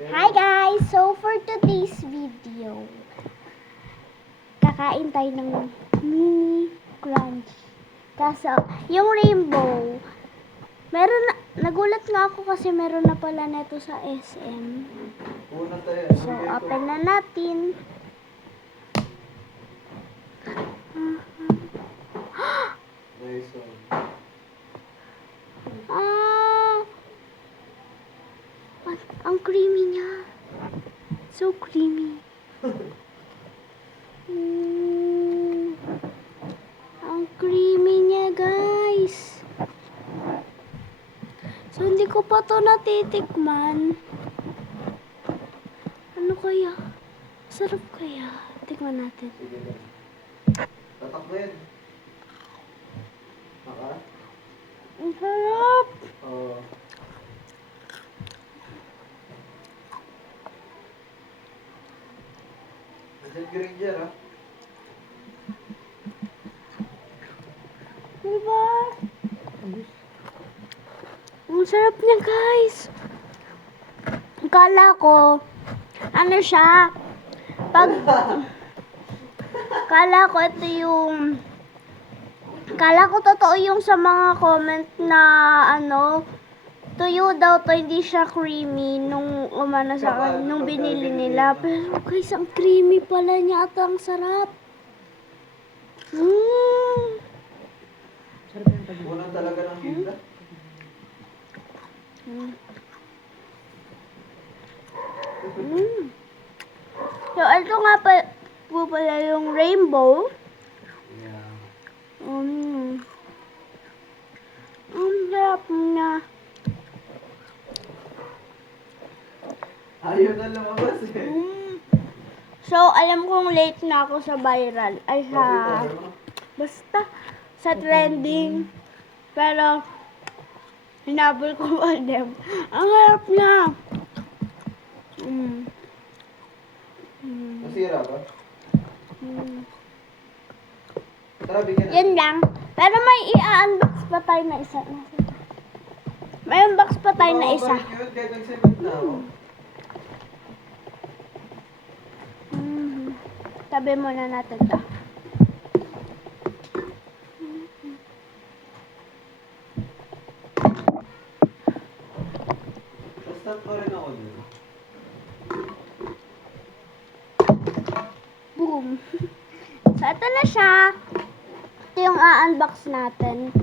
Hi guys! So for today's video, kakain tayo ng mini crunch. Kaso, yung rainbow, nagulat nga ako kasi meron na pala neto sa SM. So, open na natin. Ang creamy niya. So creamy. Ang creamy niya, guys. So, hindi ko pa to natitikman. Ano kaya? Sarap kaya? Tikman natin. Tatakbo yan. Maka? Ang sarap! Oo. Nandiyan Granger, ha? Diba? Ang sarap niya, guys. Akala ko, ano siya? Akala ko ito yung... Akala ko totoo yung sa mga comment na ano, tuyo daw to, hindi siya creamy nung umano sa akin, nung binili nila. Pero guys, ang creamy pala niya at ang sarap. Unang talaga ng hilda. So, ito nga po pala yung rainbow. Yeah. Ang sarap niya. Ayaw na lumabas, eh. So, alam kong late na ako sa viral. Ay, basta, sa trending. Pero, hinabol ko pa din. Ang harap na. Masira ba? Tara, bigyan na. Yan lang. Pero may i-unbox pa tayo na isa. May unbox pa tayo na isa. Yun, kahit nagsimit na ako. Tabi muna natin to. Basta pa rin ako dun. Boom. So, ito na siya. Ito yung unbox natin.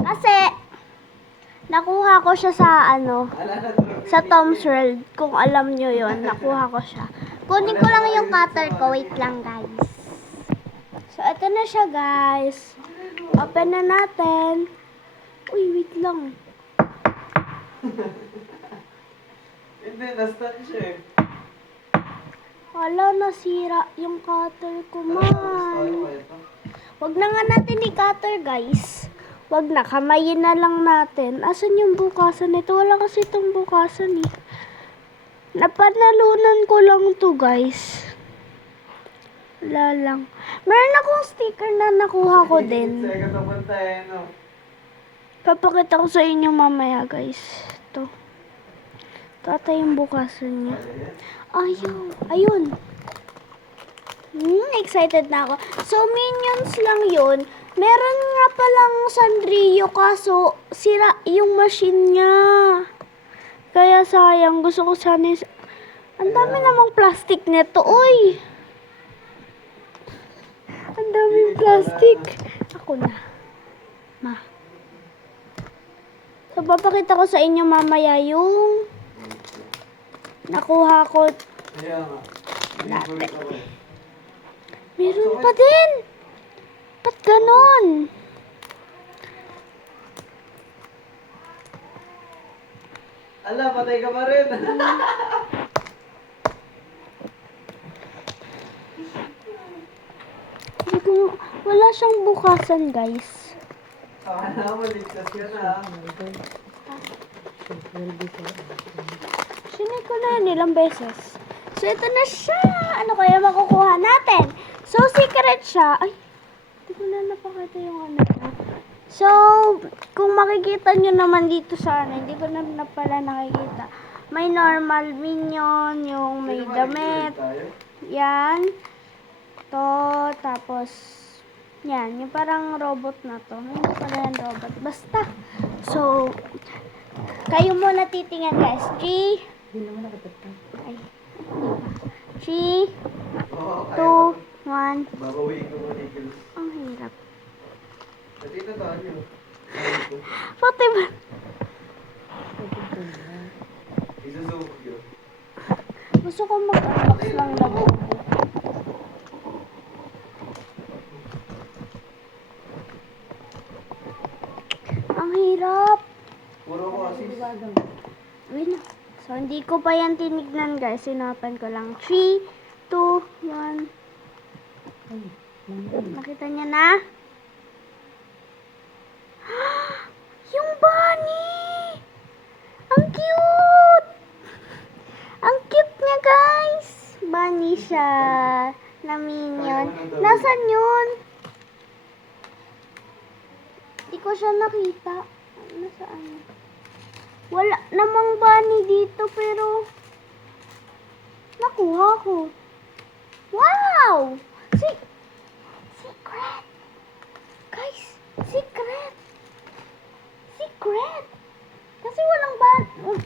Kasi, nakuha ko siya sa ano, sa Tom's World. Kung alam nyo yon, nakuha ko siya. Kunin ko lang yung cutter ko. Wait lang, guys. So, ito na siya, guys. Open na natin. Uy, wait lang. Hindi, na-stun siya, eh. Wala, nasira yung cutter ko, Tara, man. kaya to. Wag na nga natin i-cutter, guys. Wag na, kamayin na lang natin. Asan yung bukasan nito? Wala kasi itong bukasan, eh. Napanalunan ko lang to, guys. Wala lang. Meron akong sticker na nakuha ko din. Second na punta, eh, no? Papakita ko sa inyo mamaya, guys. Ito. Ito yung bukasan niya. Ayun. Excited na ako. So, Minions lang yun. Meron nga palang Sanrio, kaso sira yung machine niya. Kaya sayang. Gusto ko sana ang dami namang plastic nito. Uy! Ang daming plastic. Ako na. So, papakita ko sa inyo mamaya yung nakuha ko. Kaya nga. Dati. Meron pa din. Ba't ganon? Ala, patay ka pa rin. Wala siyang bukasan, guys. Sana mo, ligtas ka na. Sinay ko na yan ilang beses. So, ito na siya. Ano kaya makukuha natin? So, secret siya. Ay, hindi ko na napakita yung ano. So, kung makikita nyo naman dito sa ano, hindi ko na pala nakikita. May normal minion, yung may Sino ba, damit. nag-duel tayo? Yan. To, tapos, yan. Yung parang robot na to. Hindi pala yan robot. Basta. So, kayo muna titingnan guys. 3, ay, 3, Oo, 2, kaya 1. ko. Babawiin ko muna yung kills. Ang hirap. Pati ito to, ano? Pati ba? Isuzoom ko yun. Gusto ko mag-unbox lang na buo. Ang hirap. Puro ko assist. Wait na. So, hindi ko pa yan tinignan guys. Sinapan ko lang. 3, 2, 1. Nakita niya na? Yung bunny! Ang cute! Ang cute niya guys! Bunny siya. Na minion. Nasaan yun? Hindi ko siya nakita. Nasaan? Wala namang bunny dito pero nakuha ko. Wow! Secret! Guys, secret! Secret! Kasi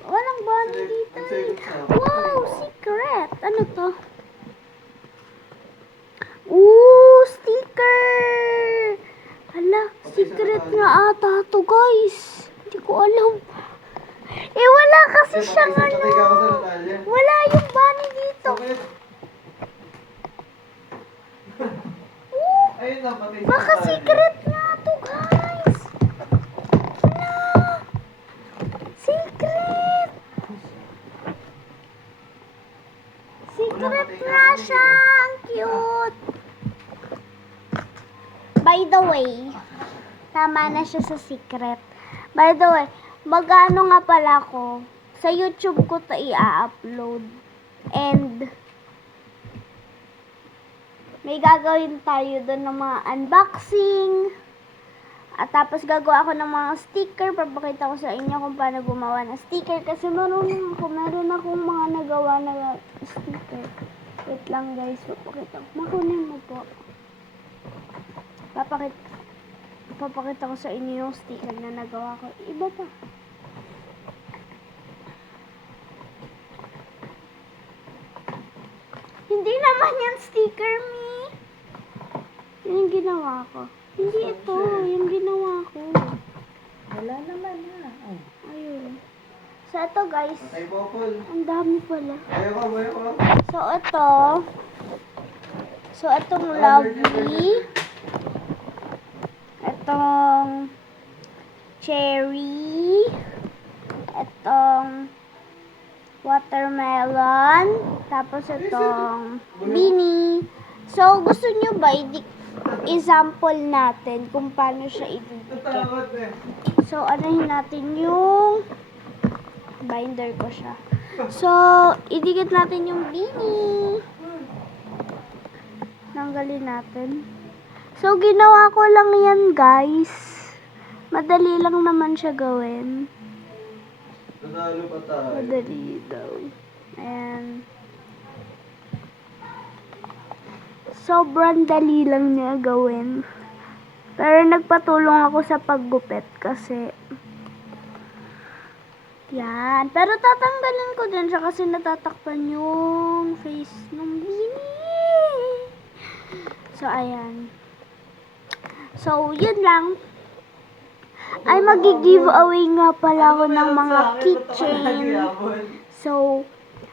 walang bunny dito eh. Wow, secret! Ano to? Ooh, sticker! Hala, secret nga ata to guys. Hindi ko alam. Eh, wala kasi siyang ano. Patay ka ako sa Natalia. Wala yung bunny dito. Sakit. Ooh, Ayun na, patay sa baka Natalia. secret nga to guys. Hala. Secret. Secret nga siya. Ang cute. By the way, tama na siya sa secret. By the way, magano nga pala ko, sa YouTube ko to i-upload. And, may gagawin tayo doon ng mga unboxing. At tapos gagawa ako ng mga sticker. Papakita ko sa inyo kung paano gumawa ng sticker. Kasi meron akong mga nagawa na sticker. Wait lang guys, papakita ko. Makunin mo po. Papakita ko sa inyo yung sticker na nagawa ko. Iba pa. Hindi naman yan sticker, me. Yun yung ginawa ko. Hindi ito, yung ginawa ko. Wala naman ha. Oh. Ayun. So, ito guys. Patay po, Paul. Ang dami pala. Ayaw ko. So, itong lovely. Itong cherry. Itong watermelon. Tapos itong beanie. So, gusto nyo ba i-sample natin kung paano siya ididikit? Tatawad eh. So, anahin natin yung binder ko siya. So, idikit natin yung beanie. Tanggalin natin. So, ginawa ko lang yan, guys. Madali lang naman siya gawin. Nanalo pa tayo. Madali daw. Ayan. Sobrang dali lang niya gawin. Pero nagpatulong ako sa paggupit kasi yan. Pero tatanggalin ko din siya kasi natatakpan yung face ng beanie. So, ayan. So, yun lang. Ay, magi-giveaway nga pala ako ng mga keychain. So,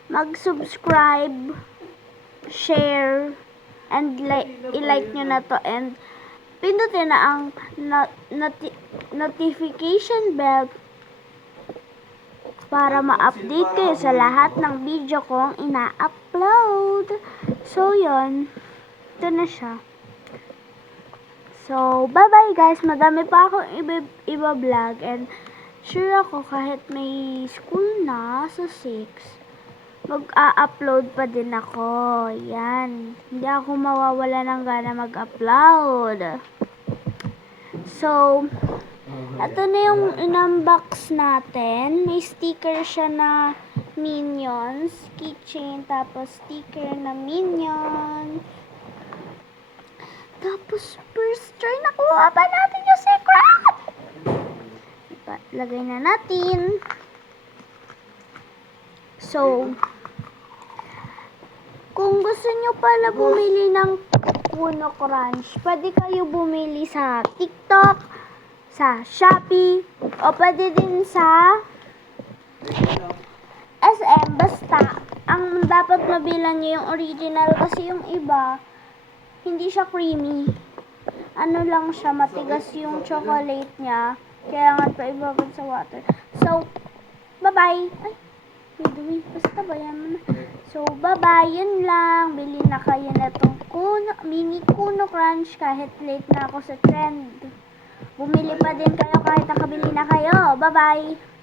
mag-subscribe, share, and i-like nyo na to. And, pindutin na ang notification bell para ma-update kayo sa lahat ng video kong ina-upload. So, yun. Ito na siya. So, bye-bye guys. Madami pa akong iba-vlog. And, sure ako kahit may school na sa 6, mag-a-upload pa din ako. Yan. Hindi ako mawawala ng gana mag-upload. So, ito na yung in-unbox natin. May sticker siya na Minions, keychain, tapos sticker na Minions. Tapos first try nakuha pa natin yung secret! Lagay na natin. So, kung gusto nyo pala bumili ng Kuno Crunch, pwede kayo bumili sa TikTok, sa Shopee, o pwede din sa SM. Basta, ang dapat mabilan nyo yung original kasi yung iba, hindi siya creamy. Ano lang siya, matigas yung chocolate niya. Kailangan pa ibabad sa water. So, bye-bye. Ay, by the way, basta ba yan? So, bye-bye. Yun lang. Bili na kayo na itong mini Kuno Crunch kahit late na ako sa trend. Bumili pa din kayo kahit nakabili na kayo. Bye-bye.